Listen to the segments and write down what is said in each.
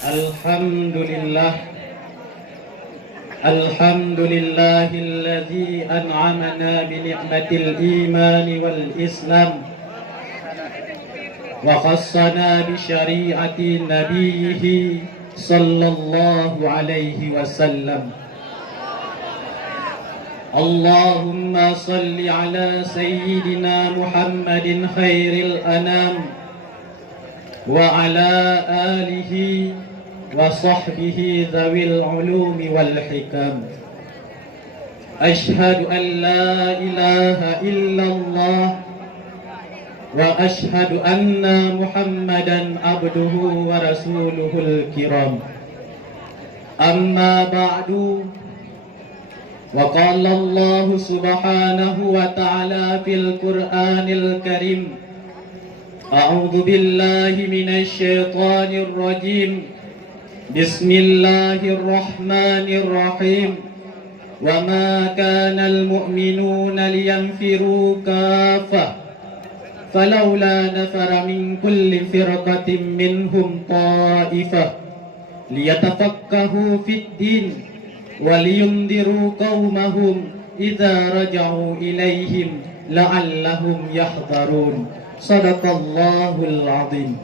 Alhamdulillah. Alhamdulillahilladzi an'amana bi ni'matil iman wal islam wa khassana bi syari'ati nabiyhi sallallahu alaihi wasallam. Allahumma salli ala sayyidina Muhammadin khairil anam wa ala alihi wa sahbihi dhawil ulumi wal hikam. Ashhadu an la ilaha illallah wa ashhadu anna Muhammadan abduhu wa rasuluhul kiram. Amma ba'du. Wa qala Allah subhanahu wa ta'ala fil Qur'anil Karim. A'udzu billahi minasy syaithanir rajim. Bismillahirrahmanirrahim. Wa ma kanal mu'minuna liyanfiru kaffah. Falawla nafara min kulli firqatin minhum ta'ifah liyatafaqahu fid din waliyundiru qaumahum idza raja'u ilaihim la'allahum yahdharun. Sadaqallahul azim.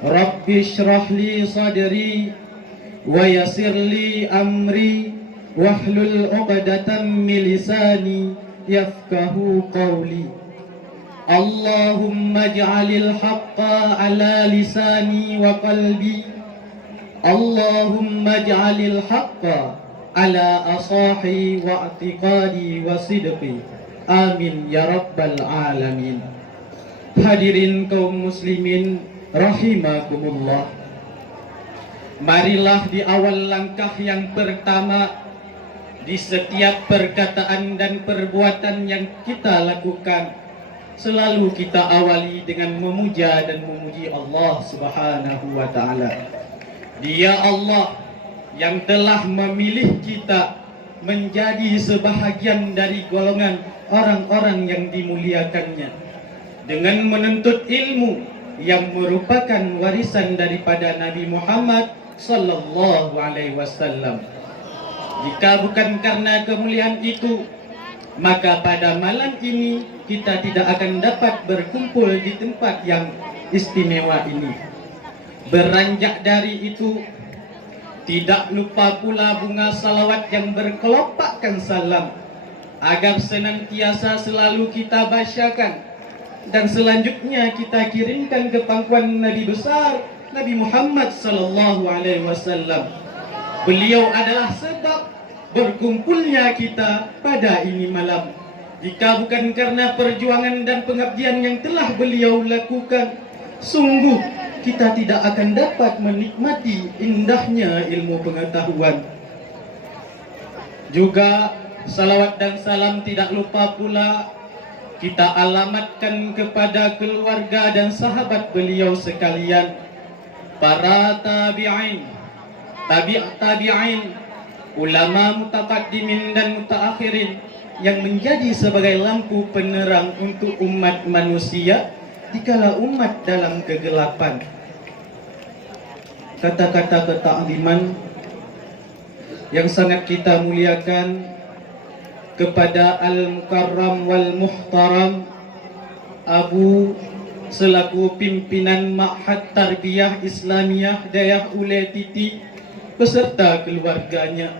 Rabbi shrah li sadri wa yassir li amri wahlul 'uqdatam min lisani yafqahu qawli. Allahumma ij'alil haqqa ala lisani wa qalbi. Allahumma ij'alil haqqa ala asahi wa i'tiqadi wa sidqi. Amin ya rabbal alamin. Hadirin kaum muslimin rahimakumullah. Marilah di awal langkah yang pertama, di setiap perkataan dan perbuatan yang kita lakukan, selalu kita awali dengan memuja dan memuji Allah Subhanahu wa ta'ala. Dia Allah yang telah memilih kita menjadi sebahagian dari golongan orang-orang yang dimuliakannya dengan menuntut ilmu yang merupakan warisan daripada Nabi Muhammad sallallahu alaihi wasallam. Jika bukan karena kemuliaan itu, maka pada malam ini kita tidak akan dapat berkumpul di tempat yang istimewa ini. Beranjak dari itu, tidak lupa pula bunga salawat yang berkelopakkan salam agar senantiasa selalu kita bacakan dan selanjutnya kita kirimkan ke pangkuan Nabi besar Nabi Muhammad sallallahu alaihi wasallam. Beliau adalah sebab berkumpulnya kita pada ini malam. Jika bukan karena perjuangan dan pengabdian yang telah beliau lakukan, sungguh kita tidak akan dapat menikmati indahnya ilmu pengetahuan. Juga salawat dan salam tidak lupa pula kita alamatkan kepada keluarga dan sahabat beliau sekalian, para tabi'in, tabi'in, ulama mutaqaddimin dan mutaakhirin yang menjadi sebagai lampu penerang untuk umat manusia dikala umat dalam kegelapan. Kata-kata ketakliman yang sangat kita muliakan kepada Al-Mukarram wal Muhtaram Abu selaku pimpinan Ma'had Tarbiyah Islamiyah Dayah Ule Titi beserta keluarganya.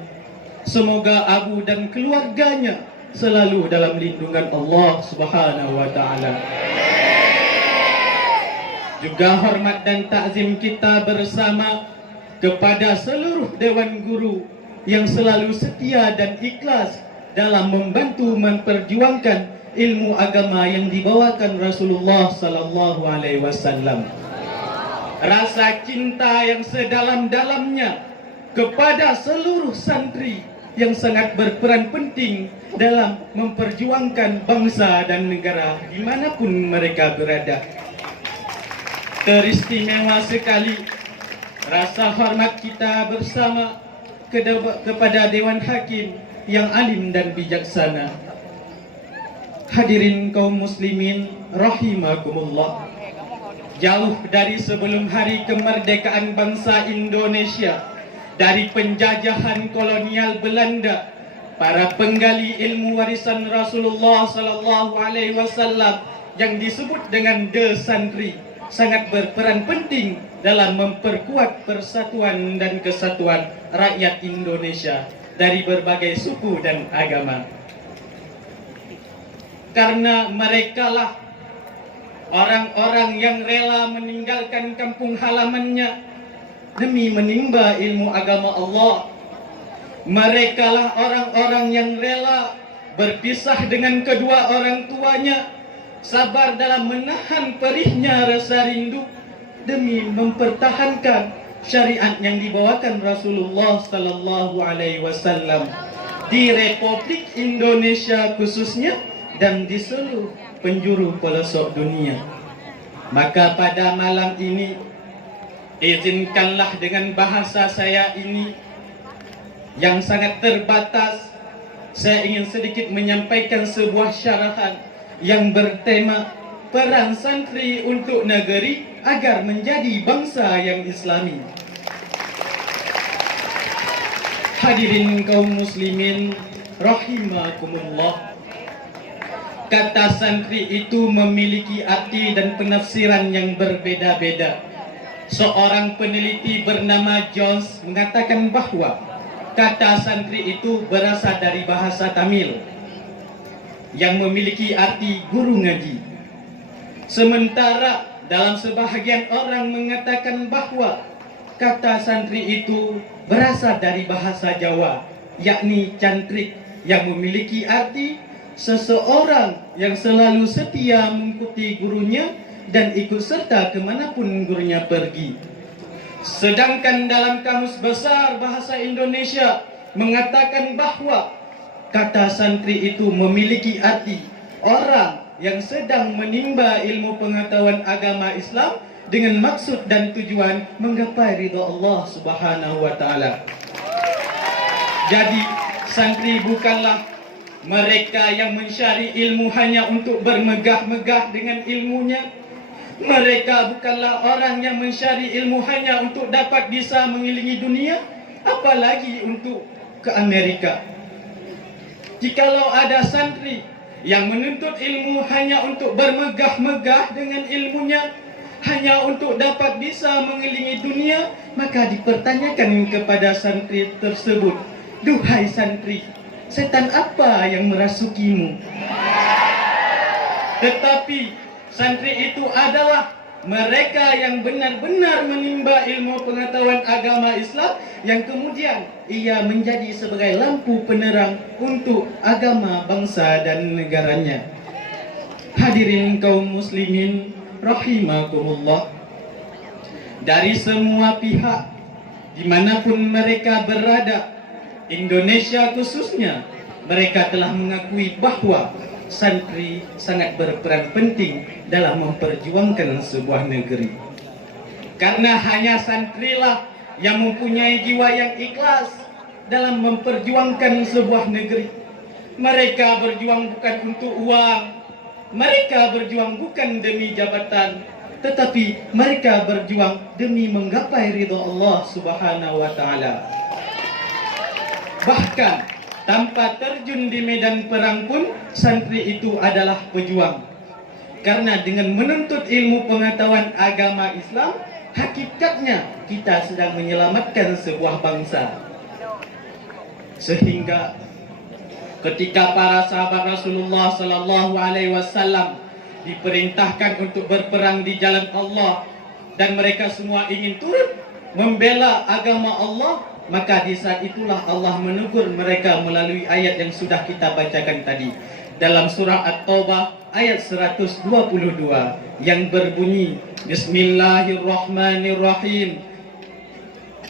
Semoga Abu dan keluarganya selalu dalam lindungan Allah Subhanahu wa ta'ala. Juga hormat dan takzim kita bersama kepada seluruh Dewan Guru yang selalu setia dan ikhlas dalam membantu memperjuangkan ilmu agama yang dibawakan Rasulullah sallallahu alaihi wasallam. Rasa cinta yang sedalam-dalamnya kepada seluruh santri yang sangat berperan penting dalam memperjuangkan bangsa dan negara dimanapun mereka berada. Teristimewa sekali rasa hormat kita bersama kepada Dewan Hakim yang alim dan bijaksana. Hadirin kaum muslimin rahimakumullah. jauh dari sebelum hari kemerdekaan bangsa Indonesia dari penjajahan kolonial Belanda, para penggali ilmu warisan Rasulullah sallallahu alaihi wasallam yang disebut dengan The Santri sangat berperan penting dalam memperkuat persatuan dan kesatuan rakyat Indonesia dari berbagai suku dan agama. Karena merekalah orang-orang yang rela meninggalkan kampung halamannya demi menimba ilmu agama Allah. Merekalah orang-orang yang rela berpisah dengan kedua orang tuanya, sabar dalam menahan perihnya rasa rindu demi mempertahankan syariat yang dibawakan Rasulullah sallallahu alaihi wasallam di Republik Indonesia khususnya dan di seluruh penjuru pelosok dunia. Maka pada malam ini, izinkanlah dengan bahasa saya ini yang sangat terbatas, saya ingin sedikit menyampaikan sebuah syarahan yang bertema peran santri untuk negeri agar menjadi bangsa yang Islami. Hadirin kaum muslimin rahimakumullah. Kata santri itu memiliki arti dan penafsiran yang berbeda-beda. Seorang peneliti bernama Jones mengatakan bahwa kata santri itu berasal dari bahasa Tamil yang memiliki arti guru ngaji. Sementara dalam sebahagian orang mengatakan bahwa kata santri itu berasal dari bahasa Jawa, yakni cantrik, yang memiliki arti seseorang yang selalu setia mengikuti gurunya dan ikut serta kemanapun gurunya pergi. Sedangkan dalam Kamus Besar Bahasa Indonesia mengatakan bahwa kata santri itu memiliki arti orang yang sedang menimba ilmu pengetahuan agama Islam dengan maksud dan tujuan menggapai ridha Allah Subhanahu wa taala. Jadi santri bukanlah mereka yang mencari ilmu hanya untuk bermegah-megah dengan ilmunya. Mereka bukanlah orang yang mencari ilmu hanya untuk dapat bisa mengelilingi dunia, apalagi untuk ke Amerika. Jikalau ada santri yang menuntut ilmu hanya untuk bermegah-megah dengan ilmunya, hanya untuk dapat bisa mengelilingi dunia, maka dipertanyakan kepada santri tersebut, "Duhai santri, setan apa yang merasukimu?" Tetapi santri itu adalah mereka yang benar-benar menimba ilmu pengetahuan agama Islam, yang kemudian ia menjadi sebagai lampu penerang untuk agama bangsa dan negaranya. Hadirin kaum muslimin rahimakumullah. Dari semua pihak, dimanapun mereka berada, Indonesia khususnya, mereka telah mengakui bahwa santri sangat berperan penting dalam memperjuangkan sebuah negeri. Karena hanya santrilah yang mempunyai jiwa yang ikhlas dalam memperjuangkan sebuah negeri. Mereka berjuang bukan untuk uang, mereka berjuang bukan demi jabatan, tetapi mereka berjuang demi menggapai ridha Allah Subhanahu wa taala. Bahkan tanpa terjun di medan perang pun santri itu adalah pejuang. Karena dengan menuntut ilmu pengetahuan agama Islam, hakikatnya kita sedang menyelamatkan sebuah bangsa. Sehingga ketika para sahabat Rasulullah sallallahu alaihi wasallam diperintahkan untuk berperang di jalan Allah dan mereka semua ingin turut membela agama Allah, maka di saat itulah Allah menegur mereka melalui ayat yang sudah kita bacakan tadi dalam surah At-Taubah ayat 122 yang berbunyi, Bismillahirrahmanirrahim.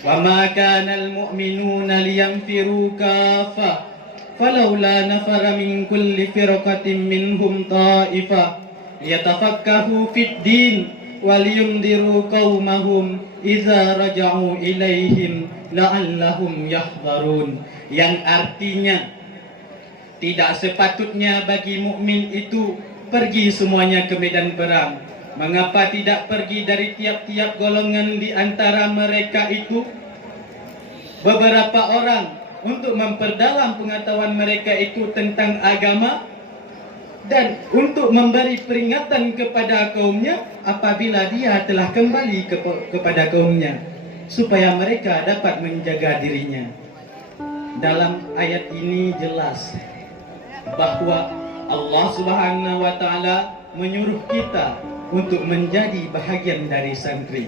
Wa ma kana al-mu'minuna liyanfiru kaffah falawla nafara min kulli firqatin minhum ta'ifah liyatafakkahu fid din waliyundiru qaumahum idza raja'u ilaihim la'allahum yahdharun. Yang artinya tidak sepatutnya bagi mukmin itu pergi semuanya ke medan perang, Mengapa tidak pergi dari tiap-tiap golongan di antara mereka itu beberapa orang untuk memperdalam pengetahuan mereka itu tentang agama dan untuk memberi peringatan kepada kaumnya apabila dia telah kembali kepada kaumnya, supaya mereka dapat menjaga dirinya. Dalam ayat ini jelas bahwa Allah Subhanahu wa taala menyuruh kita untuk menjadi bahagian dari santri.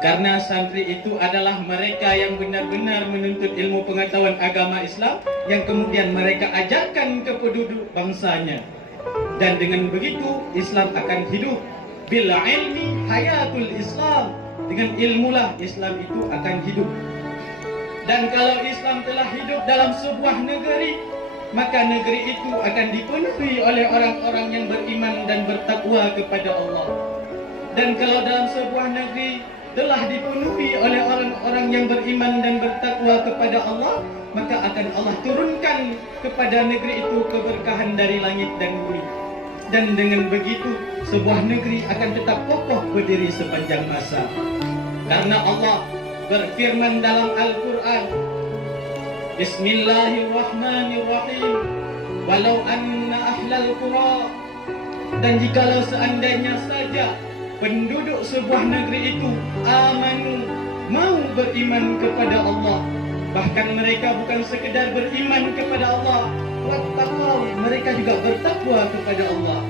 Karena santri itu adalah mereka yang benar-benar menuntut ilmu pengetahuan agama Islam yang kemudian mereka ajarkan ke penduduk bangsanya. Dan dengan begitu Islam akan hidup. Bil ilmi hayatul Islam. Dengan ilmulah Islam itu akan hidup. Dan kalau Islam telah hidup dalam sebuah negeri, maka negeri itu akan dipenuhi oleh orang-orang yang beriman dan bertakwa kepada Allah. Dan kalau dalam sebuah negeri telah dipenuhi oleh orang-orang yang beriman dan bertakwa kepada Allah, maka akan Allah turunkan kepada negeri itu keberkahan dari langit dan bumi. Dan dengan begitu sebuah negeri akan tetap kokoh berdiri sepanjang masa. Karena Allah berfirman dalam Al-Quran, Bismillahirrahmanirrahim, walau anna ahlal qura, dan jikalau seandainya saja penduduk sebuah negeri itu amanu, mau beriman kepada Allah, bahkan mereka bukan sekedar beriman kepada Allah, wattaqaw, mereka juga bertakwa kepada Allah.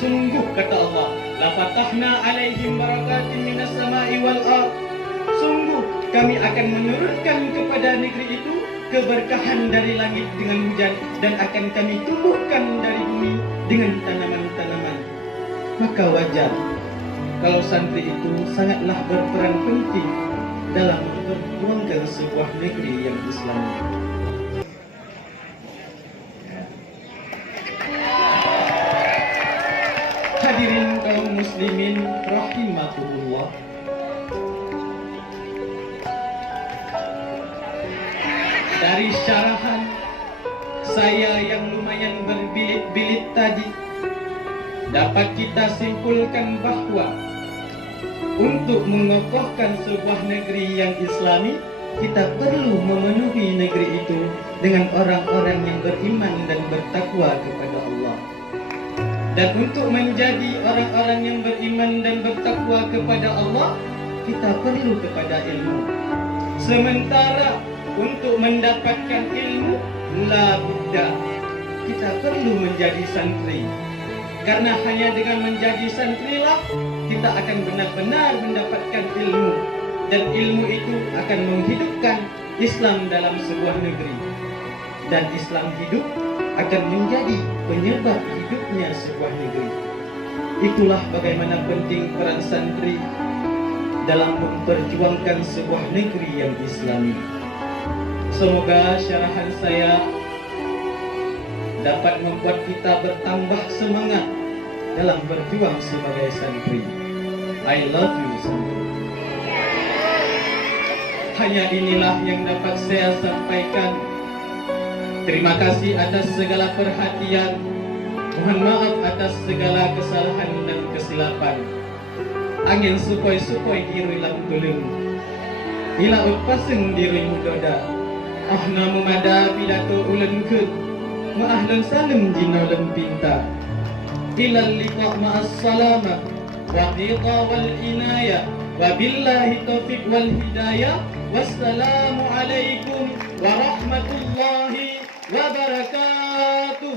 Sungguh kata Allah, la fatahna alaihim barakatin minas sama'i wal ardh, sungguh kami akan menurunkan kepada negeri itu keberkahan dari langit dengan hujan, dan akan kami tumbuhkan dari bumi dengan tanaman-tanaman. Maka wajar kalau santri itu sangatlah berperan penting dalam memperjuangkan sebuah negeri yang Islami. Hadirin kaum muslimin rahimakumullah. Dari syarahan saya yang lumayan berbilit-bilit tadi, dapat kita simpulkan bahwa untuk mengokohkan sebuah negeri yang Islami, kita perlu memenuhi negeri itu dengan orang-orang yang beriman dan bertakwa kepada Allah. Dan untuk menjadi orang-orang yang beriman dan bertakwa kepada Allah, kita perlu kepada ilmu. Sementara untuk mendapatkan ilmu, la budda, kita perlu menjadi santri. Karena hanya dengan menjadi santrilah kita akan benar-benar mendapatkan ilmu, dan ilmu itu akan menghidupkan Islam dalam sebuah negeri. Dan Islam hidup akan menjadi penyebab hidupnya sebuah negeri. Itulah bagaimana penting peran santri dalam memperjuangkan sebuah negeri yang Islami. Semoga syarahan saya dapat membuat kita bertambah semangat dalam berjuang sebagai santri. I love you santri. Hanya inilah yang dapat saya sampaikan. Terima kasih atas segala perhatian. Mohon maaf atas segala kesalahan dan kesilapan. Angin supoi-supoi dirui lam tulung, ila paseng dirui mudoda. Namu mada pidato ulen ke ma'ahlan salam jina lempinta. Ilal liqa ma'as salama wa ridha wal inaya, wa billahi taufiq wal hidayah. Wassalamu alaikum warahmatullahi wabarakatuh.